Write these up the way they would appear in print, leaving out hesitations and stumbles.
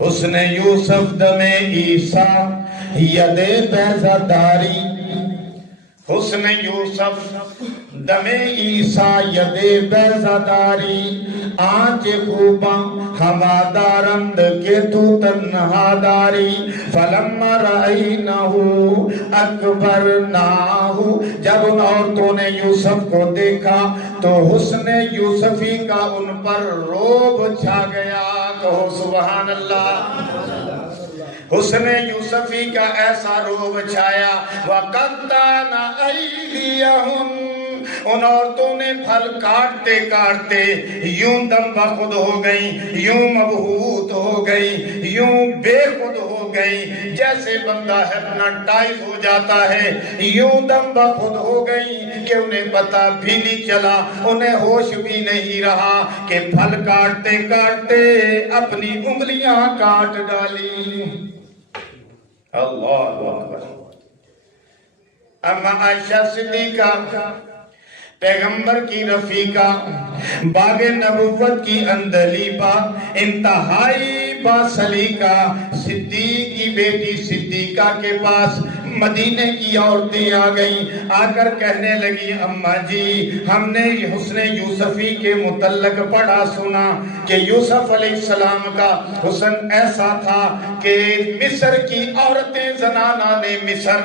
حسن یوسف دم عیسیٰ ید بیضاداری، حسن یوسف دم عیسیٰ ید بیضاداری، آنچ خوباں ہمادارند کے تو تنہا داری، فلما رأینہو اکبرناہو، جب ان عورتوں نے یوسف کو دیکھا تو حسن یوسفی کا ان پر روب چھا گیا۔ کہو سبحان اللہ۔ حسن یوسفی کا ایسا روب چھایا، وَقَطَّعْنَ أَيْدِيَهُنَّ، ان عورتوں نے پھل کاٹتے کاٹتے یوں دم بخود ہو گئیں، یوں مبہوت ہو گئیں، یوں بے خود ہو گئیں، جیسے بندہ ہپناٹائز ہو جاتا ہے، یوں دم بخود ہو گئیں کہ انہیں پتہ بھی نہیں چلا، انہیں ہوش بھی نہیں رہا کہ پھل کاٹتے کاٹتے اپنی انگلیاں کاٹ ڈالی۔ اللہ اکبر۔ اما عائشہ صدیقہ پیغمبر کی رفیقہ، باغ نبوت کی اندلیبہ، انتہائی باسلیقہ، صدیق کی بیٹی صدیقہ کے پاس مدینے کی عورتیں آ گئیں، آ کر کہنے لگی اماں جی ہم نے حسن یوسفی کے متعلق پڑھا سنا کہ یوسف علیہ السلام کا حسن ایسا تھا کہ مصر کی عورتیں زنانہ نے مصر،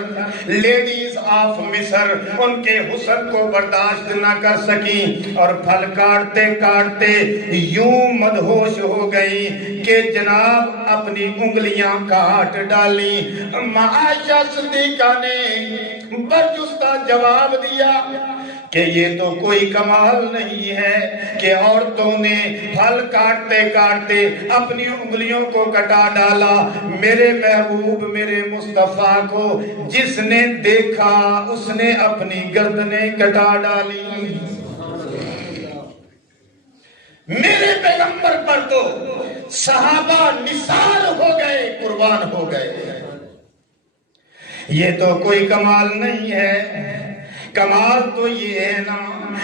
لیڈیز آف مصر، ان کے حسن کو برداشت نہ کر سکیں اور پھل کاٹتے کاٹتے یوں مدہوش ہو گئیں کہ جناب اپنی انگلیاں کاٹ ڈالیں۔ اماں عائشہ صدیقہ نے برجستہ جواب دیا کہ یہ تو کوئی کمال نہیں ہے کہ عورتوں نے پھل کاٹتے کاٹتے اپنی انگلیوں کو کٹا ڈالا، میرے محبوب میرے مصطفیٰ کو جس نے دیکھا اس نے اپنی گردنیں کٹا ڈالی۔ میرے پیغمبر پر تو صحابہ نثار ہو گئے، قربان ہو گئے۔ یہ تو کوئی کمال نہیں ہے، کمال تو یہ ہے نا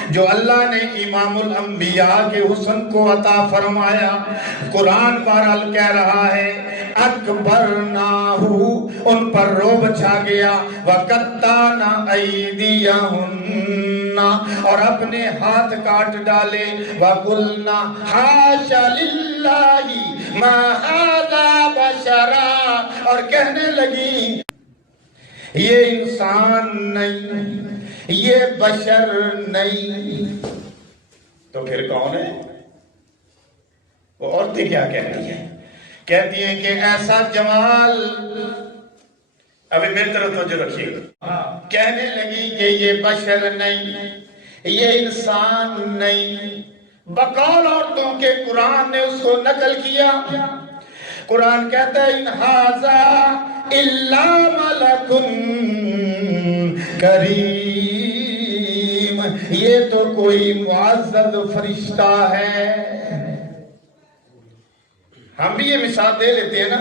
جو اللہ نے امام الانبیاء کے حسن کو عطا فرمایا۔ قرآن بہرحال کہہ رہا ہے اکبرناہو، ان پر روب چھا گیا، وَقَطَّعْنَ أَيْدِيَهُنَّ، اور اپنے ہاتھ کاٹ ڈالے، وَقُلْنَا حَاشَ لِلَّهِ مَا هَذَا بَشَرًا، اور کہنے لگی یہ انسان نہیں، یہ بشر نہیں، تو پھر کون ہے؟ وہ عورتیں کیا کہتی ہیں؟ کہتی ہیں کہ ایسا جمال، ابھی میری طرف توجہ رکھیے گا، کہنے لگی کہ یہ بشر نہیں، یہ انسان نہیں، بقول عورتوں کے قرآن نے اس کو نقل کیا۔ قرآن کہتا ہے ان ھذا الا ملک کریم، یہ تو کوئی معزز فرشتہ ہے۔ ہم بھی یہ مثال دے لیتے ہیں نا،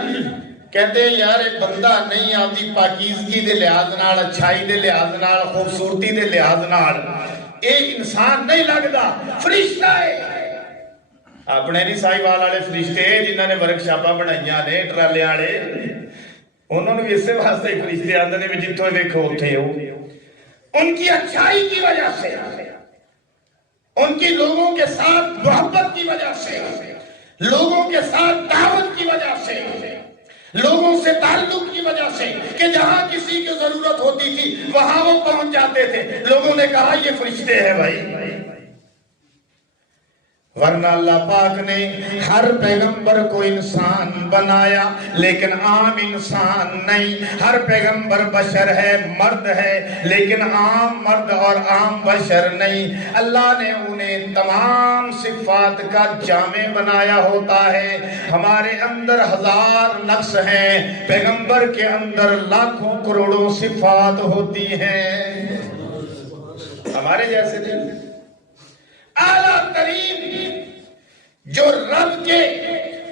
کہتے ہیں یار ایک بندہ نہیں آتی پاکیزگی دے لحاظ نال، اچھائی دے لحاظ نال، خوبصورتی دے لحاظ نال، ایک انسان نہیں لگتا، فرشتہ ہے۔ اپنے نہیں سائی وال والے فرشتے جنہوں نے ورکشاپاں بنائیاں نے ٹرالے والے، انہوں نے بھی اسی واسطے فرشتے آندے نے بھی جتوں دیکھو اتھے ہو، ان کی اچھائی کی وجہ سے، ان کی لوگوں کے ساتھ محبت کی وجہ سے، لوگوں کے ساتھ دعوت کی وجہ سے، لوگوں سے تعلق کی وجہ سے، کہ جہاں کسی کی ضرورت ہوتی تھی وہاں وہ پہنچ جاتے تھے، لوگوں نے کہا یہ فرشتے ہیں بھائی۔ ورنہ اللہ پاک نے ہر پیغمبر کو انسان بنایا لیکن عام انسان نہیں، ہر پیغمبر بشر ہے، مرد ہے، لیکن عام مرد اور عام بشر نہیں۔ اللہ نے انہیں تمام صفات کا جامع بنایا ہوتا ہے۔ ہمارے اندر 1000 نقص ہیں، پیغمبر کے اندر لاکھوں کروڑوں صفات ہوتی ہیں۔ ہمارے جیسے دل اعلیٰ ترین جو رب کے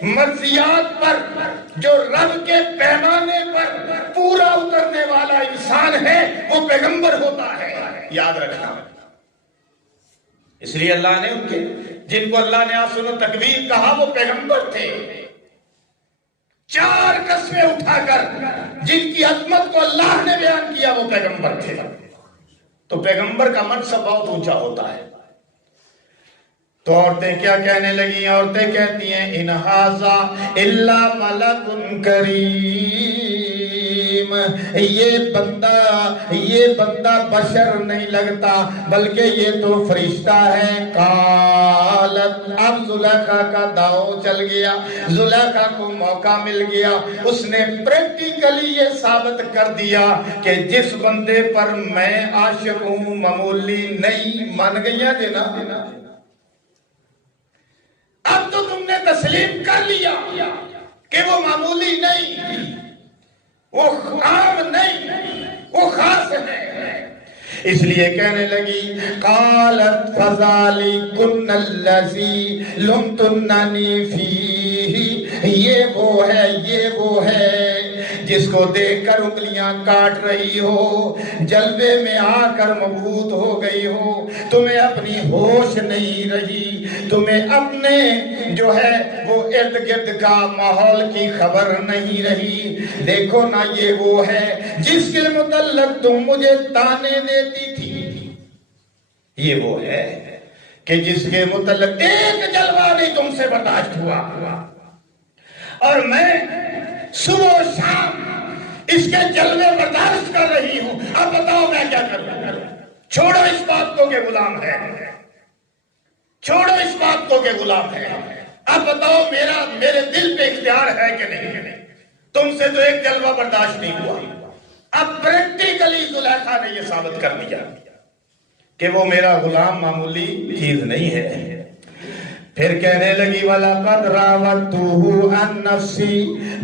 مرضیات پر، جو رب کے پیمانے پر پورا اترنے والا انسان ہے وہ پیغمبر ہوتا ہے، یاد رکھنا۔ اس لیے اللہ نے ان کے جن کو اللہ نے آسن و تکویر کہا وہ پیغمبر تھے۔ 4 قسمیں اٹھا کر جن کی عظمت کو اللہ نے بیان کیا وہ پیغمبر تھے. تو پیغمبر کا منصب بہت اونچا ہوتا ہے. تو عورتیں کیا کہنے لگی؟ عورتیں کہتی ہیں ان ھذا الا ملک کریم، یہ بندہ بشر نہیں لگتا بلکہ یہ تو فرشتہ ہے. قالت، اب زلیخا کا داؤ چل گیا، زلیخا کو موقع مل گیا، اس نے پریکٹیکلی یہ ثابت کر دیا کہ جس بندے پر میں عاشق ہوں معمولی نہیں. مان گیا دینا. اب تو تم نے تسلیم کر لیا کہ وہ معمولی نہیں، وہ عام نہیں، وہ خاص ہے. اس لیے کہنے لگی قالت فذالکن الذی لمتننی فیہ، یہ وہ ہے جس کو دیکھ کر انگلیاں کاٹ رہی ہو، جلوے میں آ کر مبہوت ہو گئی ہو، تمہیں اپنی ہوش نہیں رہی، تمہیں اپنے جو ہے وہ ارد گرد کا ماحول کی خبر نہیں رہی. دیکھو نا یہ وہ ہے جس کے متعلق تم مجھے تانے دیتی تھی. یہ وہ ہے کہ جس کے متعلق ایک جلوہ نہیں تم سے برداشت ہوا، اور میں صبح و شام اس کے جلوے برداشت کر رہی ہوں. اب بتاؤ میں کیا کروں؟ چھوڑو اس بات کو کہ غلام ہے، چھوڑو اس بات کو کہ غلام ہے. اب بتاؤ میرے دل پہ اختیار ہے کہ نہیں؟ تم سے تو ایک جلوہ برداشت نہیں ہوا. اب پریکٹیکلی زلیخا نے یہ ثابت کر دیا کہ وہ میرا غلام معمولی چیز نہیں ہے. پھر کہنے لگی وَلَقَدْ رَاوَدتُّهُ عَن نَفْسِي،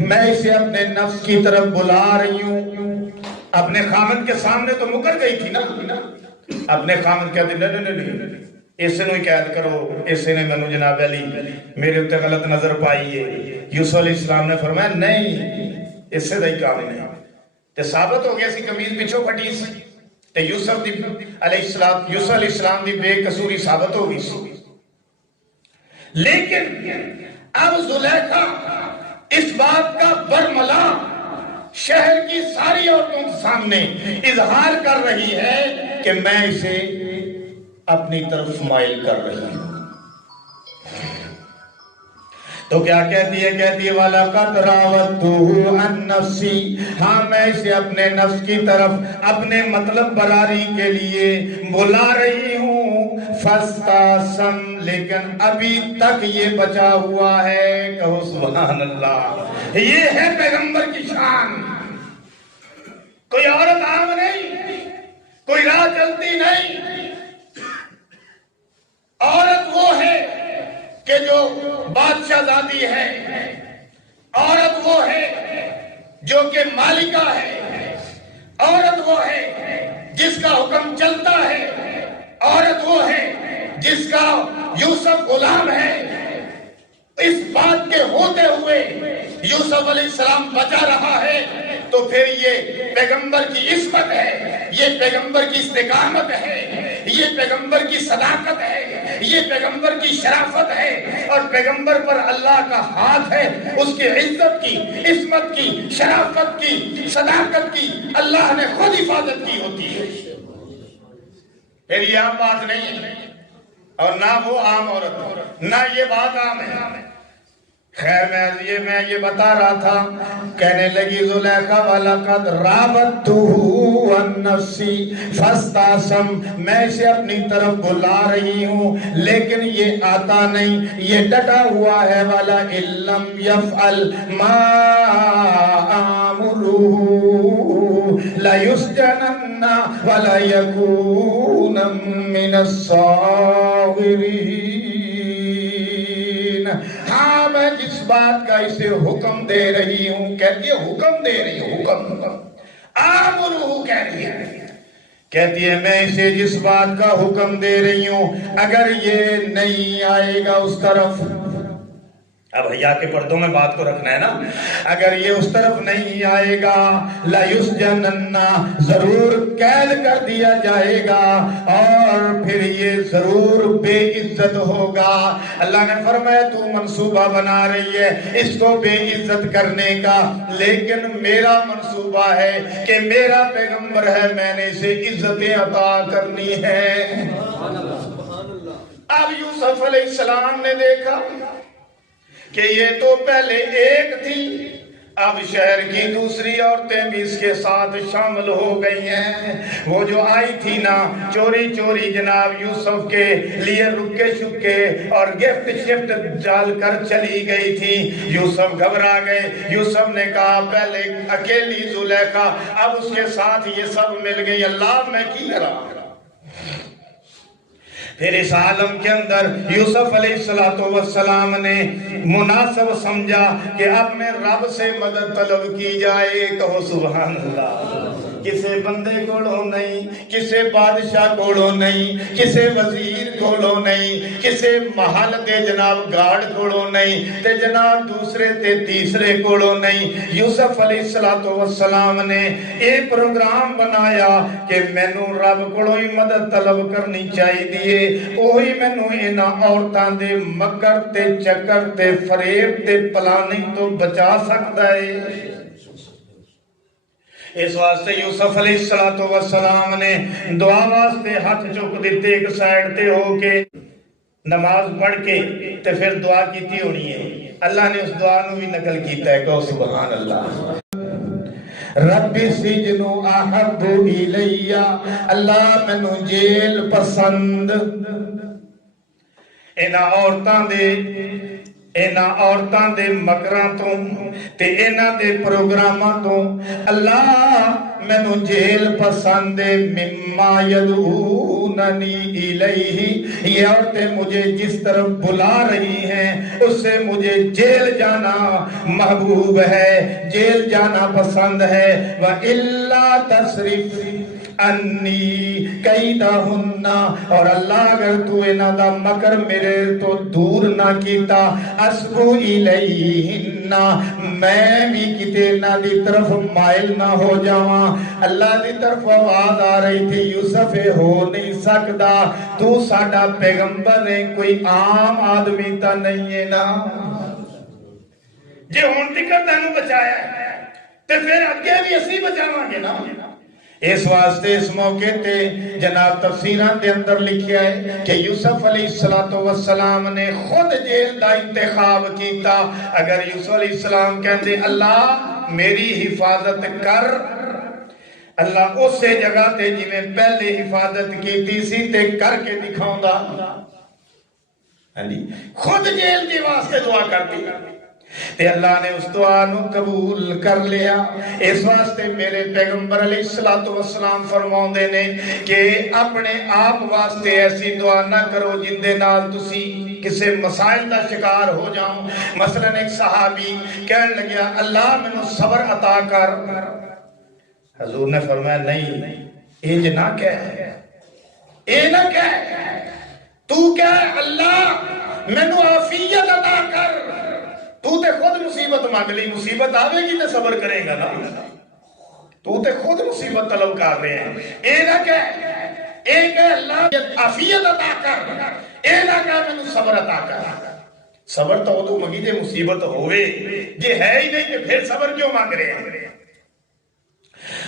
میں اسے اپنے نفس کی طرف بلا رہی ہوں. اپنے خامد کے سامنے تو مکر گئی تھی نا. اپنے خامد کہتے نہیں اسے نو قید کرو، اسے نے منو جناب علی میرے اتنے غلط نظر پائی ہے. یوسف علیہ السلام نے فرمایا نہیں، اس سے دائی کام نہیں. تے ثابت ہو گیا سی قمیض پچھو پھٹی سی تے یوسف علیہ السلام دی بے قصوری ثابت ہو گئی سی. لیکن اب زلیخا اس بات کا برملا شہر کی ساری عورتوں کے سامنے اظہار کر رہی ہے کہ میں اسے اپنی طرف مائل کر رہی ہوں. تو کیا کہتی ہے؟ کہتی ہے وَلَقَدْ رَاوَدتُّهُ عَن نَفْسِي، ہاں میں اسے اپنے نفس کی طرف اپنے مطلب براری کے لیے بلا رہی ہوں. فَاسْتَعْصَمْ، لیکن ابھی تک یہ بچا ہوا ہے. کہو سبحان اللہ. یہ ہے پیغمبر کی شان. کوئی عورت عام نہیں، کوئی راہ چلتی نہیں. عورت وہ ہے کہ جو بادشاہ زادی ہے، عورت وہ ہے جو کہ مالکہ ہے، عورت وہ ہے جس کا حکم چلتا ہے، عورت وہ ہے جس کا یوسف غلام ہے. اس بات کے ہوتے ہوئے یوسف علیہ السلام بچا رہا ہے تو پھر یہ پیغمبر کی عصمت ہے، یہ پیغمبر کی استقامت ہے، یہ پیغمبر کی صداقت ہے، یہ پیغمبر کی شرافت ہے. اور پیغمبر پر اللہ کا ہاتھ ہے، اس کی عزت کی، عصمت کی، شرافت کی، صداقت کی اللہ نے خود حفاظت کی ہوتی ہے. پھر یہ عام بات نہیں ہے اور نہ وہ عام عورت، نہ یہ بات عام ہے. خیر میں یہ بتا رہا تھا. کہنے لگی زلیخا وَلَقَدْ رَاوَدتُّهُ عَن نَفْسِي فَاسْتَعْصَمْ، میں اسے اپنی طرف بلا رہی ہوں لیکن یہ آتا نہیں، یہ ڈٹا ہوا ہے. وَلَئِن لَّمْ يَفْعَلْ مَا آمُرُهُ لَيُسْجَنَنَّ وَلَيَكُونًا مِّنَ الصَّاغِرِينَ. ہاں میں جس بات کا اسے حکم دے رہی ہوں، کہتی ہے حکم دے رہی ہوں، حکم آمرہ کہہ رہی ہے، کہتی ہے میں اسے جس بات کا حکم دے رہی ہوں اگر یہ نہیں آئے گا اس طرف، اب حیا کے پردوں میں بات کو رکھنا ہے نا. اگر یہ اس طرف نہیں آئے گا لَيُسْجَنَنَّ ضرور قید کر دیا جائے گا اور پھر یہ ضرور بے عزت ہوگا. اللہ نے فرمایا تو منصوبہ بنا رہی ہے اس کو بے عزت کرنے کا، لیکن میرا منصوبہ ہے کہ میرا پیغمبر ہے، میں نے اسے عزتیں عطا کرنی ہے. اب یوسف علیہ السلام نے دیکھا کہ یہ تو پہلے ایک تھی، اب شہر کی دوسری عورتیں بھی اس کے ساتھ شامل ہو گئی ہیں. وہ جو آئی تھی نا چوری چوری جناب یوسف کے لیے رکے شکے اور گفٹ شفٹ ڈال کر چلی گئی تھی. یوسف گھبرا گئے. یوسف نے کہا پہلے اکیلی زلیخا، اب اس کے ساتھ یہ سب مل گئی، اللہ میں کی کرا. پھر اس عالم کے اندر یوسف علیہ السلام نے مناسب سمجھا کہ اب میں رب سے مدد طلب کی جائے. کہو سبحان اللہ. کسے بندے کوڑو نہیں، کسے بادشاہ کوڑو نہیں، کسے وزیر کوڑو نہیں، کسے محل دے جناب گارڈ کوڑو نہیں تے جناب دوسرے تے تیسرے کوڑو نہیں. یوسف علیہ السلام نے ایک پروگرام بنایا کہ مینوں رب کوڑوں ہی مدد طلب کرنی چاہیے، وہی مینوں انہاں عورتاں دے مکر تے چکر تے فریب تے پلاننگ تو بچا سکتا ہے. اس واسطے یوسف علیہ السلام نے دعا واسطے ہاتھ چک دیتے ایک سائیڈ تے ہو کے نماز پڑھ کے تے پھر دعا کیتی ہونی ہے. اللہ نے اس دعا نو بھی نقل کیتا ہے. کہو سبحان اللہ. رب سجن احب الی، اللہ مینوں جیل پسند. اینا عورتاں دے مکراں تو تے اینا دے پروگراماں تو اللہ مینوں جیل پسند. مما یدعوننی الیہ، یہ عورتیں مجھے جس طرف بلا رہی ہیں اس سے مجھے جیل جانا محبوب ہے، جیل جانا پسند ہے. وَإِلَّا تَصْرِفْ انی کیدہن، اور اللہ اگر تو انہاں دا مکر میرے تو دور نہ کیتا، اسبو الیہن، میں بھی کتے انہاں دی طرف مائل نہ ہو جاواں. اللہ دی طرف آواز آ رہی تھی یوسف ہو نہیں سکتا، تو ساڈا پیغمبر ہے، کوئی عام آدمی تا نہیں ہے نا. جے ہون تکر تینوں بچایا ہے تے پھر اگے بھی اسی بچاواں گے نا. اس واسطے اس موقع تے جناب تفسیران دے اندر لکھیا ہے کہ یوسف علیہ السلام نے خود جیل دا انتخاب کیتا. اگر یوسف علیہ السلام کہندے اللہ میری حفاظت کر، اللہ اس سے جگہ تے جی میں پہلے حفاظت کیتی سی تے کر کے دکھاؤں دا. خود جیل دی واسطے دعا کرتی تے اللہ نے اس دعا نو قبول کر لیا. اس واسطے میرے پیغمبر علیہ السلام فرماؤندے نے کہ اپنے آپ واسطے ایسی دعا نہ کرو جن دے نال تسی کسے مسائل دا شکار ہو جاؤ. مثلا ایک صحابی کہنے لگیا اللہ مینوں صبر عطا کر. حضور نے فرمایا نہیں انج نہ کہہ، اے نہ کہہ، تو کہہ اللہ مینوں عافیت عطا کر. تو تے خود مصیبت مانگ لی، مصیبت آوے گی تے صبر کرے گا نا. تو تے خود مصیبت طلب کر رہے ہیں. اے نہ کہ اللہ عافیت عطا کر، اے نہ کہ مینوں صبر عطا کر. صبر تو ادو منگی جے مصیبت ہوئے، جے ہے ہی نہیں کہ پھر صبر کیوں مانگ رہے ہیں.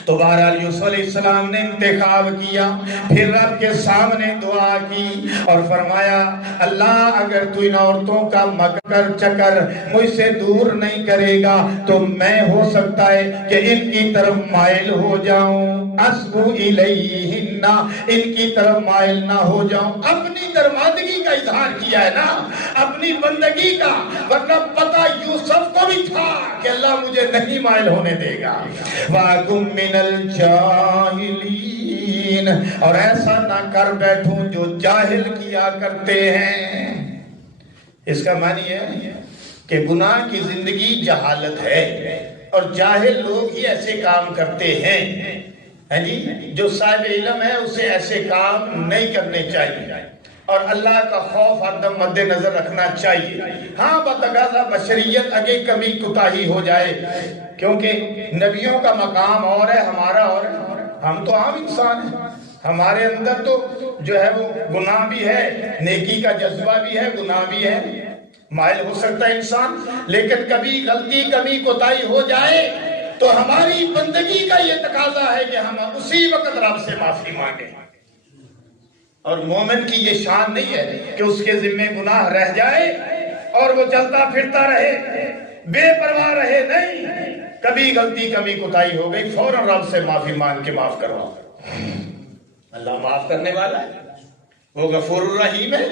تو بہرحال یوسف علیہ السلام نے انتخاب کیا، پھر رب کے سامنے دعا کی اور فرمایا اللہ اگر تو ان عورتوں کا مکر چکر مجھ سے دور نہیں کرے گا تو میں ہو سکتا ہے کہ ان کی طرف مائل ہو جاؤں. اسبو الیہن، ان کی طرف مائل نہ ہو جاؤں. اپنی درماندگی کا اظہار کیا ہے نا، اپنی بندگی کا، ورنہ پتہ یوسف کو بھی تھا کہ اللہ مجھے نہیں مائل ہونے دے گا. وَأَكُن مِّنَ الْجَاهِلِينَ، اور ایسا نہ کر بیٹھوں جو جاہل کیا کرتے ہیں. اس کا معنی ہے کہ گناہ کی زندگی جہالت ہے اور جاہل لوگ ہی ایسے کام کرتے ہیں. جی جو صاحب علم ہے اسے ایسے کام نہیں کرنے چاہیے اور اللہ کا خوف ہر دم مد نظر رکھنا چاہیے. ہاں بات اگر لہذا بشریت اگے کمی کوتاہی ہو جائے، کیونکہ نبیوں کا مقام اور ہے، ہمارا اور ہے، ہم تو عام انسان ہیں، ہمارے اندر تو جو ہے وہ گناہ بھی ہے، نیکی کا جذبہ بھی ہے، گناہ بھی ہے، مائل ہو سکتا ہے انسان، لیکن کبھی غلطی کمی کوتاہی ہو جائے تو ہماری بندگی کا یہ تقاضا ہے کہ ہم اسی وقت رب سے معافی مانگیں۔ اور مومن کی یہ شان نہیں ہے کہ اس کے ذمہ گناہ رہ جائے اور وہ چلتا پھرتا رہے، بے پرواہ رہے، نہیں، کبھی غلطی کمی کوتاہی ہو گئی فوراً رب سے معافی مانگ کے معاف کرواؤ۔ اللہ معاف کرنے والا ہے، وہ غفور الرحیم ہے۔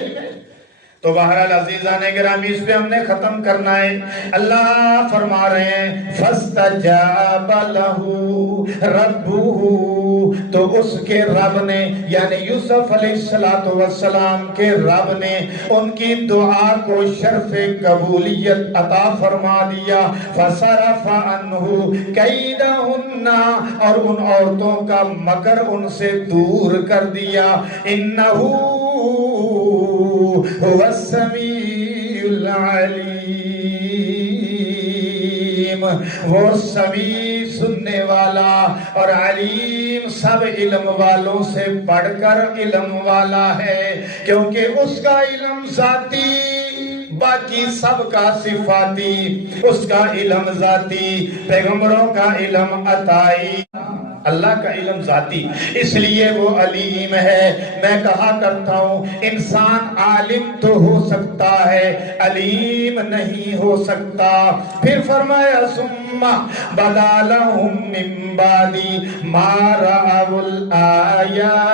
تو بہرحال عزیزان گرامی اس پہ ہم نے ختم کرنا ہے۔ اللہ فرما رہے ہیں فَاسْتَجَابَ لَهُ رَبُّهُ، تو اس کے رب نے یعنی یوسف علیہ السلام کے رب نے ان کی دعا کو شرف قبولیت عطا فرما دیا۔ فَصَرَفَ عَنْهُ كَيْدَهُنَّ، اور ان عورتوں کا مکر ان سے دور کر دیا۔ إِنَّهُ هو السمیع العلیم، وہ سمیع سننے والا اور علیم سب علم والوں سے بڑھ کر علم والا ہے، کیونکہ اس کا علم ذاتی، باقی سب کا صفاتی، اس کا علم ذاتی، پیغمبروں کا علم عطائی، اللہ کا علم ذاتی، اس لیے وہ علیم ہے۔ میں کہا کرتا ہوں انسان عالم تو ہو سکتا ہے، علیم نہیں ہو سکتا۔ پھر فرمایا ثم بدا لهم من بعد ما رأوا الآیات،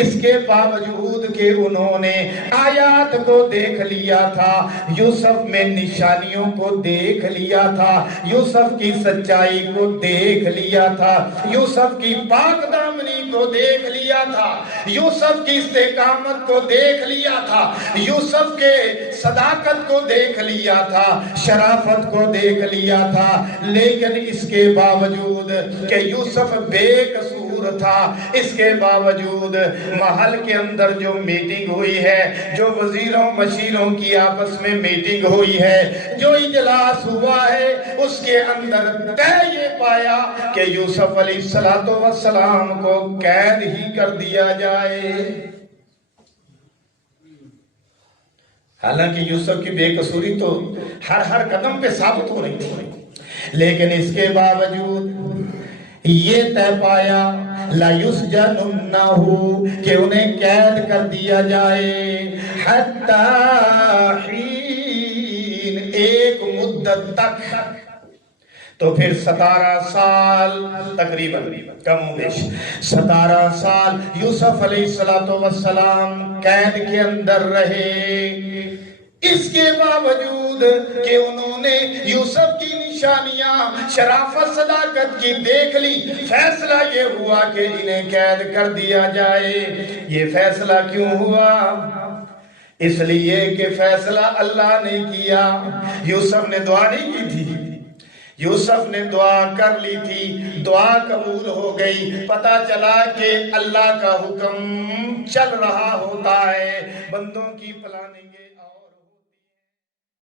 اس کے باوجود کہ انہوں نے آیات کو دیکھ لیا تھا، یوسف میں نشانیوں کو دیکھ لیا تھا، یوسف کی سچائی کو دیکھ لیا تھا، یوسف کی پاک دامنی کو دیکھ لیا تھا، یوسف کی استقامت کو دیکھ لیا تھا، یوسف کے صداقت کو دیکھ لیا تھا، شرافت کو دیکھ لیا تھا، لیکن اس کے باوجود کہ یوسف بے قصور تھا، اس کے باوجود محل کے اندر جو میٹنگ ہوئی ہے، جو وزیروں مشیروں کی آپس میں میٹنگ ہوئی ہے، جو اجلاس ہوا ہے، اس کے اندر طے یہ پایا کہ یوسف علیہ السلام کو قید ہی کر دیا جائے۔ حالانکہ یوسف کی بے قصوری تو ہر قدم پہ ثابت ہو رہی تھی، لیکن اس کے باوجود یہ طے پایا لَيُسْجَنُنَّهُ، کہ انہیں قید کر دیا جائے، حَتَّى حِين، ایک مدت تک۔ تو پھر 17 سال تقریباً کم و بیش 17 سال یوسف علیہ السلام قید کے اندر رہے۔ اس کے باوجود کہ انہوں نے یوسف کی نشانیاں، شرافت، صداقت کی دیکھ لی، فیصلہ یہ ہوا کہ انہیں قید کر دیا جائے۔ یہ فیصلہ کیوں ہوا؟ اس لیے کہ فیصلہ اللہ نے کیا، یوسف نے دعا نہیں کی تھی، یوسف نے دعا کر لی تھی، دعا قبول ہو گئی، پتہ چلا کہ اللہ کا حکم چل رہا ہوتا ہے، بندوں کی پلاننگ